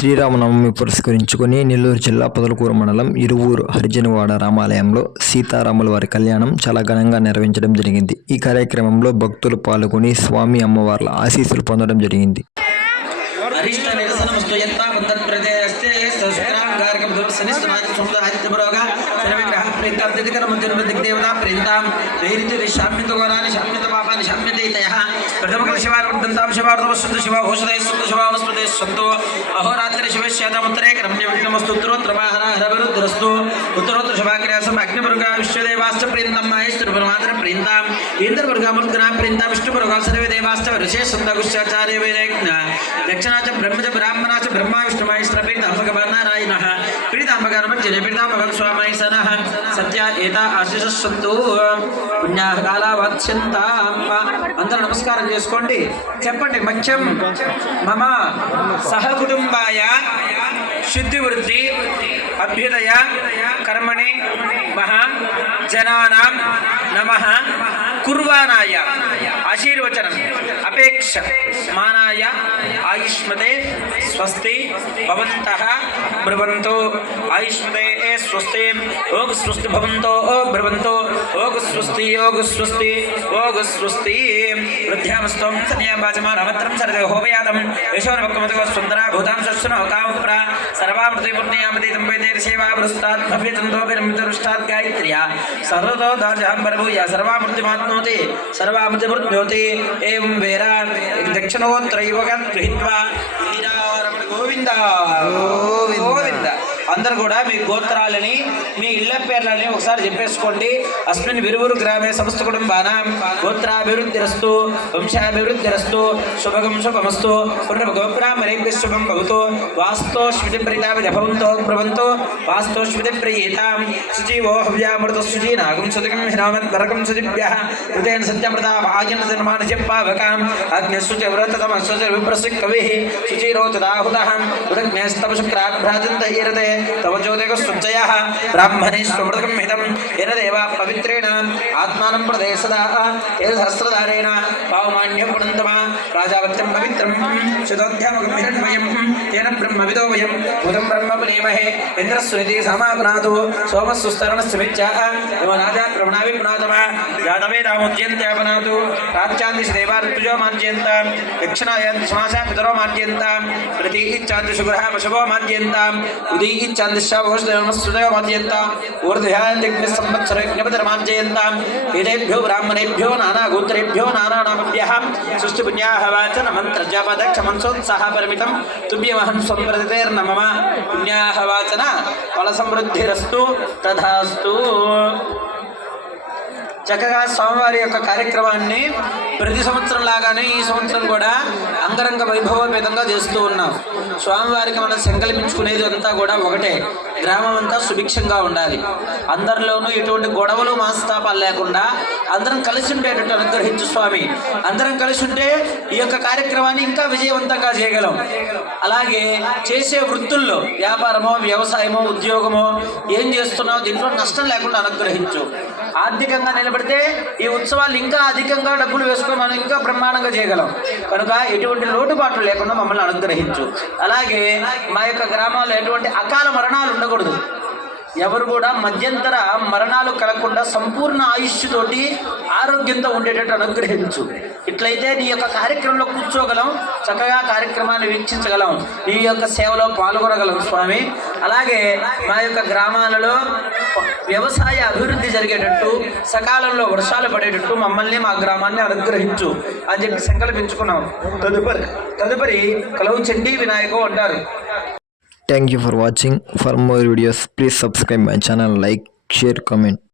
శ్రీరామనవమి పురస్కరించుకొని నెల్లూరు జిల్లా పొదలకూరు మండలం ఇరువూరు హరిజనవాడ రామాలయంలో సీతారాముల వారి కళ్యాణం చాలా ఘనంగా నిర్వహించడం జరిగింది. ఈ కార్యక్రమంలో భక్తులు పాల్గొని స్వామి అమ్మవార్ల ఆశీస్సులు పొందడం జరిగింది. अहोरात्रि शिवश्यातमुत्तरे क्रम्यविघ्नमस्तु उत्तरोत्तरमाहरहरविरुद्धरस्तु उत्तरोत्तर शुभाक्रियासम् अग्निवर्गा विश्वदेवाश्च प्रीन्तं माहेश्वरपरमात्र प्रीन्ताम् इन्द्रवर्गामुद्गना प्रीन्तां विष्णुवर्गा सर्वे देवाश्च ऋषेशन्दगुश्चाचार्य वेदेज्ञ दक्षिणा च ब्रह्म च ब्राह्मणा च ब्रह्मा विष्णुमहेश्वर प्रीतां भगवान् नारायणः प्रीतां भगवान् प्रीतां भगवान् स्वामी सनः सत्या एता आशीषस्सन्तु పుణ్యాహ కాలావాచ్యంతాం. అందరూ నమస్కారం చేసుకోండి, చెప్పండి. మఖ్యం మమ సహకుటుంబాయ శుద్ధివృద్ధి అభ్యుదయ కర్మణి మహా జనానాం నమః కుర్వాణాయ ఆశీర్వచనం అపేక్ష మానాయ ఆయుష్మతే స్వస్తి భవంతః బ్రువంతు ఆయుష్మతే స్వస్తి ఓం స్వస్తి భవంతో బ్రువంతు ఓం స్వస్తి యోగ స్వస్తి ఓగ స్వస్తి వృద్ధ్యామస్తం సన్యావాచమానవత్రం సరదే హోమయాతం యశోరవక్కమతో సుందరా భూతాం సస్సున కామప్ర సర్వామృతి పుణ్యామతీతం వైదేర్ సేవా పురస్తాత్ భవ్యతంతో విరమితరుష్టాత్ గాయత్ర్యా సర్వతో దాజహం పరభూయ సర్వామృతిమాత్నోతి సర్వామృతిమృత్నోతి ఏం వేర దక్షిణోత్తరైవగం గృహీత్వా వీరారమణ గోవింద గోవింద. అందరూ కూడా మీ గోత్రాలని మీ ఇళ్ల పేర్లని ఒకసారి చెప్పేసుకోండి. అస్మిన్ విరువురు గ్రామే సమస్త కుటుంబానాం గోత్రాభివృద్ధిరస్తు వంశాభివృద్ధిరస్తు శుభగం శుభమస్తు గోబ్రాహ్మణేభ్యః శుభం భవతు వాస్తో స్మితి ప్రీతాభిభవంతో భ్రవంతో వాస్తో స్మితి ప్రియేతాం శుచీవో హవ్యామృత శుచీనాగం సుతికం హిరామద్వరకం శుచిభ్యః హృదయన్ సత్యమృతా భాగ్యం నిర్మాణజపావకాం అగ్నిశుచి వ్రతతమశుచి విప్రసిక్ కవిః శుచిరోచదాహుతః ఉదగ్నేస్తవ శుక్రాభ్రాజంత ఈరతే तव ज्योतिः सुजयः ब्राह्मणे स्वमृतकं हितं येन देवा पवित्रेण आत्मानं प्रदे सदा येन सहस्रधारेण पावमान्यं पुनन्तमा प्राजापत्यं पवित्रं शुद्धोऽध्यामकं हिरण्मयं येन ब्रह्मविदो वयं भूतं ब्रह्म पुनेमहे इन्द्रस्वनिति समापनातु सोमस्सुस्तरणस्मिच्च राजा ब्रह्मणावि पुनातमा जातवेदामुज्यन्त्यापनातु प्राच्यान्दिश देवार्तुजो माज्यन्तां दक्षिणायान्ति समासा पितरो माज्यन्तां प्रति इच्छान्ति शुभ्रः पशवो माज्यन्तां उदी वेदेभ्यो ब्राह्मणेभ्यो नाना गोत्रेभ्यो नानानामभ्यः सृष्टि पुण्याः वाचन मंत्र जप दक्ष मनसोत्साह परिमितं तुभ्यमहं संप्रतिर्नमः पुण्याः वाचन फल समृद्धिरस्तु तथास्तु. చక్కగా స్వామివారి యొక్క కార్యక్రమాన్ని ప్రతి సంవత్సరం లాగానే ఈ సంవత్సరం కూడా అంగరంగ వైభవపేతంగా చేస్తూ ఉన్నాం. స్వామివారికి మనం సంకల్పించుకునేది అంతా కూడా ఒకటే, గ్రామం అంతా సుభిక్షంగా ఉండాలి, అందరిలోనూ ఎటువంటి గొడవలు మనస్తాపాలు లేకుండా అందరం కలిసి ఉండేటట్టు అనుగ్రహించు స్వామి. అందరం కలిసి ఉంటే ఈ యొక్క కార్యక్రమాన్ని ఇంకా విజయవంతంగా చేయగలం. అలాగే చేసే వృత్తుల్లో వ్యాపారమో వ్యవసాయమో ఉద్యోగమో ఏం చేస్తున్నావు దీంట్లో నష్టం లేకుండా అనుగ్రహించు. ఆర్థికంగా నిలబడితే ఈ ఉత్సవాలు ఇంకా అధికంగా డబ్బులు వేసుకొని మనం ఇంకా బ్రహ్మాండంగా చేయగలం. కనుక ఎటువంటి లోటుపాట్లు లేకుండా మమ్మల్ని అనుగ్రహించు. అలాగే మా యొక్క గ్రామాల్లో ఎటువంటి అకాల మరణాలు ఉండకూడదు, ఎవరు కూడా మధ్యంతర మరణాలు కలగకుండా సంపూర్ణ ఆయుష్తోటి ఆరోగ్యంతో ఉండేటట్టు అనుగ్రహించు. ఇట్లయితే నీ యొక్క కార్యక్రమంలో కూర్చోగలం, చక్కగా కార్యక్రమాన్ని వీక్షించగలం, నీ యొక్క సేవలో పాల్గొనగలం స్వామి. అలాగే మా యొక్క గ్రామాలలో వ్యవసాయ అభివృద్ధి జరిగేటట్టు, సకాలంలో వర్షాలు పడేటట్టు మమ్మల్ని మా గ్రామాన్ని అనుగ్రహించు అని చెప్పి సంకల్పించుకున్నాం. తదుపరి కలవు చండీ వినాయకం అంటారు. Thank you for watching. For more videos, please subscribe my channel, like, share, comment.